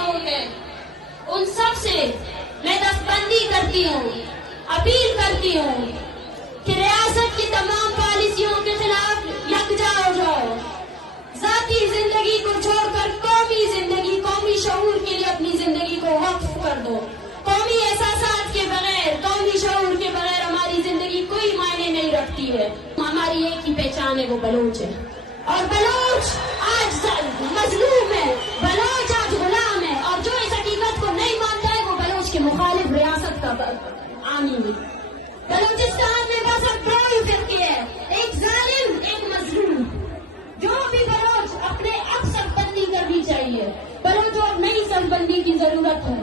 लोग हैं, उन सब से मैं दस्तबंदी करती हूँ, अपील करती हूँ कि रियासत की तमाम पॉलिसियों के खिलाफ यकजा हो जाओ। जाती जिंदगी को छोड़कर कौमी जिंदगी, कौमी शऊर के लिए अपनी जिंदगी को वक्फ कर दो। कौमी एहसासात के बगैर, कौमी शऊर के बगैर हमारी जिंदगी कोई मायने नहीं रखती है। हमारी एक ही पहचान है, वो बलोच है। और बलोच आज मजलूम है, बलोच आज गुलाम है। और जो इस हकीकत को नहीं मानता है वो बलोच के मुखालिफ रियासत का आमी है। बलोचिस्तान में बस अब दो ही फिरके हैं, एक जालिम, एक मजलूम। जो भी बलोच अपने अब सरबंदी करनी चाहिए। बलोचों अब नई सरबंदी की जरूरत है।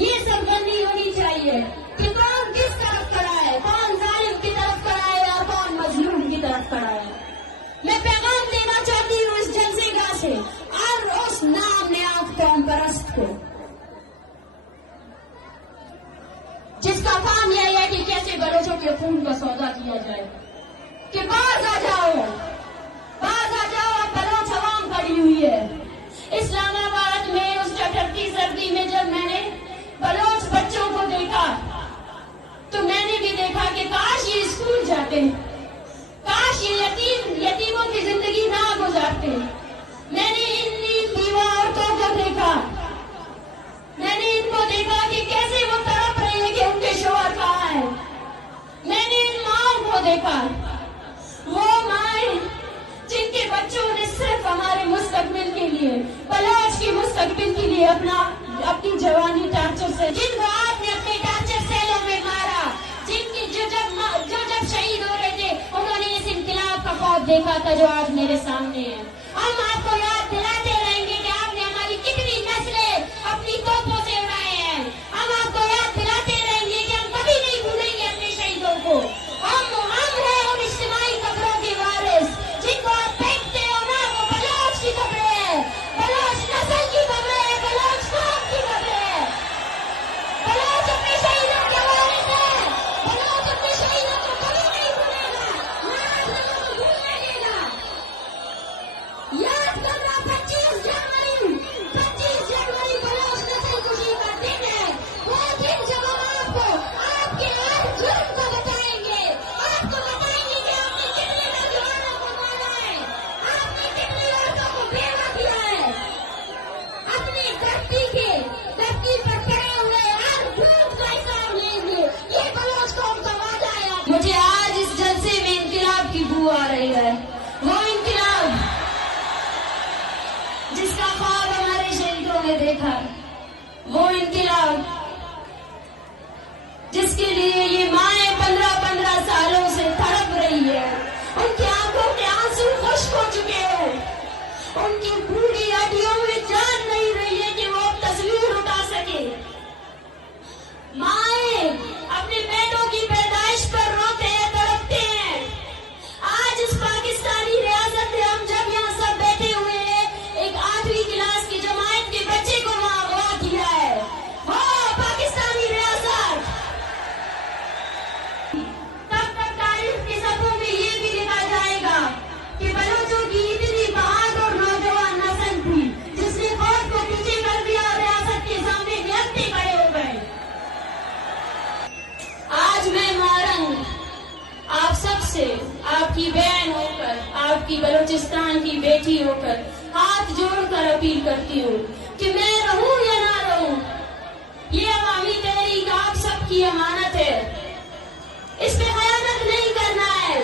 ये सरबंदी होनी चाहिए कि कौन किस तरफ खड़ा है, कौन जालिम की तरफ खड़ा है और कौन मजलूम की तरफ खड़ा है। मैं पैगाम देना चाहती हूँ इस जलसेगाह से और उस नाम नेआब कौम परस्त को, जिसका काम यह है कि कैसे बलोचों के खून का सौदा किया जाए। कि बाज आ जाओ, बाज आ जाओ, अब बलोच अवाम खड़ी हुई है। इस्लामाबाद में उस ठठरती सर्दी में जब मैंने बलोच बच्चों को देखा तो मैंने भी देखा कि काश ये स्कूल जाते, काश ये यतीमों की जिंदगी ना गुजारते। मैंने इन बीवा औरतों को देखा, मैंने इनको देखा कि कैसे वो तड़प रही है कि उनके शौहर कहाँ है। मैंने इन माओं को देखा, वो माएं जिनके बच्चों ने सिर्फ हमारे मुस्तकबिल के लिए, बलोच की मुस्तकबिल के लिए अपनी जवानी टार्चर से, जिनको आपने अपने टार्चर सेलों में मारा, जिनकी जो जब शहीद हो रहे थे उन्होंने इस इनकलाब का ख्वाब देखा था जो आज मेरे सामने है। हम आपको याद दिलाते रहेंगे कि आपने हमारी कितनी नस्लें अपनी तोपों से उड़ाए हैं। हम आपको याद दिलाते रहेंगे कि हम कभी नहीं भूलेंगे अपने शहीदों को। हम हैं उन इज्तिमाई कब्रों के वारिस जिनको आप फेंकते हो ना, वो बलोच की कब्रें है, बलोच नस्ल की कब्रें है, बलोच कौम की कब्रें है। बलोच अपने शहीदों के वारिस है, बलोच अपने शहीदों को कभी नहीं भूलेगा, ना आज लोगों को भूलने देगा। याद करना 25 जनवरी बलोच नस्ल खुशी का दिन है। वो दिन जब हम आपको आपके हर जुर्म को बताएंगे, आपको बताएंगे कि आपने कितने नौजवानों को मारा है, आपने कितनी औरतों को बेवा किया है। अपनी धरती पर खड़े हुए हर झूठ का हिसाब लेंगे, ये बलोच कौम का वादा है। मुझे आज इस जलसे में इनकलाब की बू आ रही है, वो इनकलाब जिसका ख्वाब हमारे शहीदों ने देखा, वो इनकलाब जिसके लिए ये माएं 15-15 सालों से तड़प रही है। उनकी आंखों के आंसू खुश्क हो चुके हैं, उनकी बूढ़ी हड्डियों में जान नहीं रही है कि वो तस्वीर उठा सके। माएं अपने बेटों की पैदाइश पर रोते हैं, तड़पते हैं। आज इस पाकिस्तानी रियासत में हम जब यहाँ सब बैठे हुए हैं, एक 8वीं क्लास की जमात के बच्चे को वहाँ अगवा किया है। वो पाकिस्तानी रियासत तब तक तारीख के सफ़ों में ये भी लिखा जाएगा कि बलोचों की इतनी बहादुर नौजवान नस्ल थी जिसने फौज को पीछे कर दिया और रियासत के सामने निहत्ते खड़े हो गए। आज मैं मारंग आप सबसे, आपकी बहन होकर, आपकी बलूचिस्तान की बेटी होकर हाथ जोड़कर अपील करती हूँ कि मैं रहूं या ना रहूं, ये अवामी तहरीक आप सबकी अमानत है। इस पे खयानत नहीं करना है,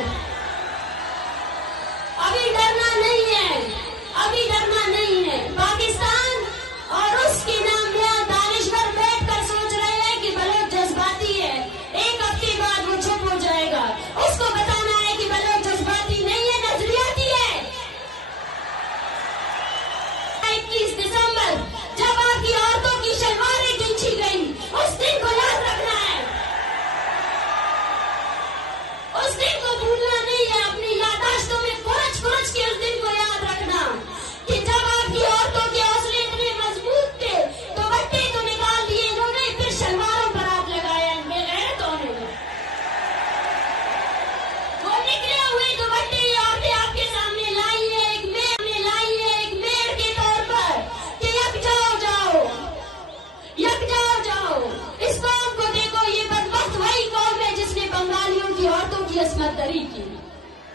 अभी डरना नहीं है, अभी डरना नहीं है। पाकिस्तान और उसके नामयाब दानिशवर बैठकर सोच रहे हैं कि बलोच जज्बाती है, एक हफ्ते बाद वो चुप हो जाएगा। उसको बताना है कि बलोच जज्बाती नहीं है, नजरियाती है। 21 दिसंबर जब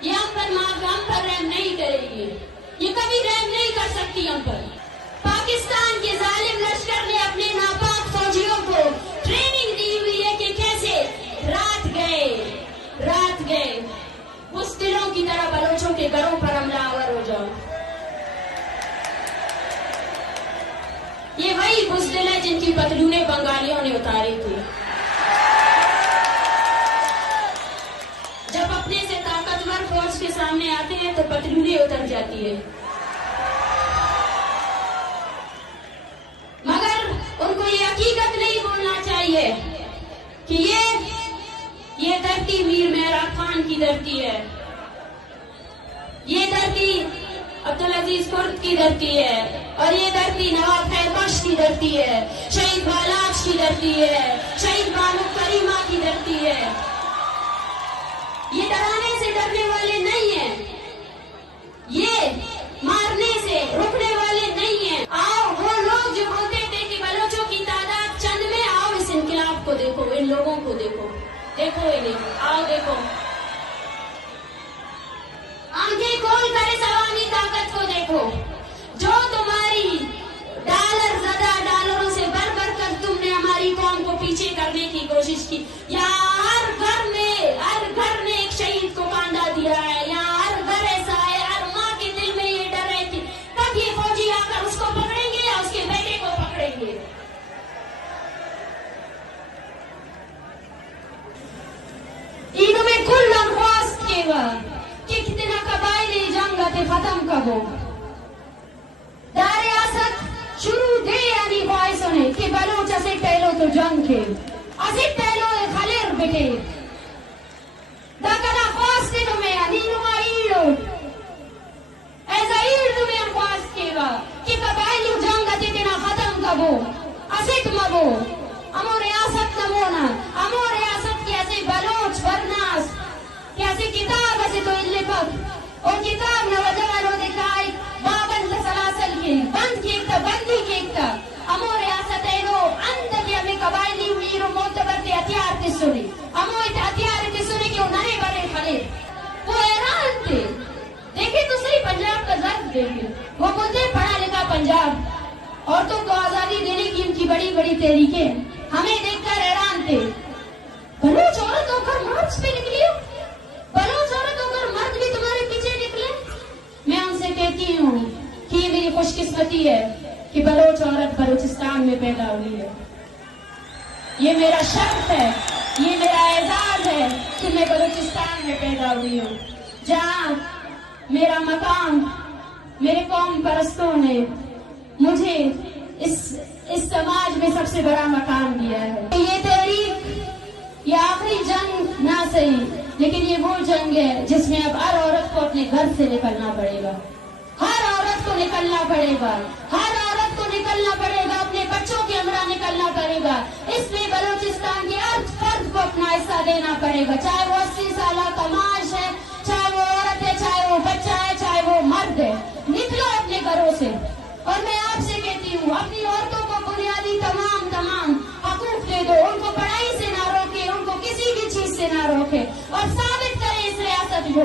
ये हम पर रहम नहीं करेगी, ये कभी रहम नहीं कर सकती हम पर। पाकिस्तान के जालिम लश्कर ने अपने नापाक फौजियों को ट्रेनिंग दी हुई है कि कैसे रात गए उस दिलों की तरह बलोचों के घरों पर हमलावर हो जाओ। ये वही बुज़दिल है जिनकी पतलूने बंगालियों ने उतारी थी। जब अपने से ताकतवर फौज के सामने आते हैं तो पतलूने उतर जाती है, मगर उनको ये हकीकत नहीं भूलना चाहिए कि ये धरती मीर मेहरा खान की धरती है, ये धरती अब्दुल अजीज कुर्द की धरती है, और ये धरती नवाब खैर बख्श की धरती है, शहीद बालाज की धरती है, शहीद बानो करीमा की धरती है। ये डराने से डरने वाले नहीं है, ये मारने से रुकने वाले नहीं है। आओ वो लोग जो बोलते थे कि बलोचों की तादाद चंद में, आओ इस इनकलाब को देखो, इन लोगों को देखो इन्हें, आओ देखो, आंखें खोल कर इस अवामी ताकत को देखो जो तुम्हारी डॉलरों से भर कर तुमने हमारी कौम को पीछे करने की कोशिश की। यहाँ हर घर ने एक शहीद को कांधा दिया है, यहाँ हर घर ऐसा है, हर माँ के दिल में ये डर है कि कब ये फौजी आकर उसको पकड़ेंगे या उसके बेटे को पकड़ेंगे। ईद में कुल अनख्वास्त कि कितना कबायली जंग थे खत्म कबो दारे आसत शुरू दे यानी ख्वाहिशों ने कि बलोच असे पहलो तो जंग के असे पहलो खलेर बेटे दाकला ख्वास्ते तुम्हें अनीनुमा ईडो ऐसा ईड तुम्हें अनख्वास्त केवा कि कबायली जंग थे तेना खत्म कबो असे तुमबो अमो रियासत नमोना अमो रियासत की ऐसे बलोच बरनास कैसे किताब ऐसे तो लिपक और किताब नवजवानों दिखाई बाबन सलासल के बंद केकता बंदी केकता अमो रियासत है नो अंत के हमें कबायली वीरो मोतबर के हथियार के सुने अमो इत हथियार के सुने क्यों नए बड़े खले वो हैरान थे। देखे तो सही पंजाब का जर्द देखे, वो बोलते पढ़ा लिखा पंजाब औरतों को आजादी देने की उनकी बड़ी बड़ी तहरीकें हमें देखकर हैरान थे। बलोच औरत होकर मार्च पे निकली, बलोच औरत होकर मर्द भी तुम्हारे पीछे निकले। मैं उनसे कहती हूँ कि ये मेरी खुशकिस्मती है कि बलोच औरत बलूचिस्तान में पैदा हुई है, ये मेरा शर्फ है, ये मेरा एजाज है कि मैं बलूचिस्तान में पैदा हुई हूँ, जहाँ मेरा मकाम मेरे कौम परस्तों ने मुझे इस समाज में सबसे बड़ा मकाम दिया है। ये तहरीक ये आखिरी जंग ना सही, लेकिन ये वो जंग है जिसमें अब हर औरत को अपने घर से निकलना पड़ेगा, हर औरत को निकलना पड़ेगा, हर औरत को निकलना पड़ेगा, अपने बच्चों के हमरा निकलना पड़ेगा। इसलिए बलूचिस्तान के हर फर्द को अपना हिस्सा देना पड़ेगा, चाहे वो 80 साल तमाश है, चाहे वो औरत है, चाहे वो बच्चा है, चाहे वो मर्द है। निकलो अपने घरों से। और मैं आपसे कहती हूँ अपनी औरतों को बुनियादी तमाम हकूक दे दो, उनको पढ़ाई से ना रोके, उनको किसी भी चीज से ना रोके, और साबित करें इस रियासत को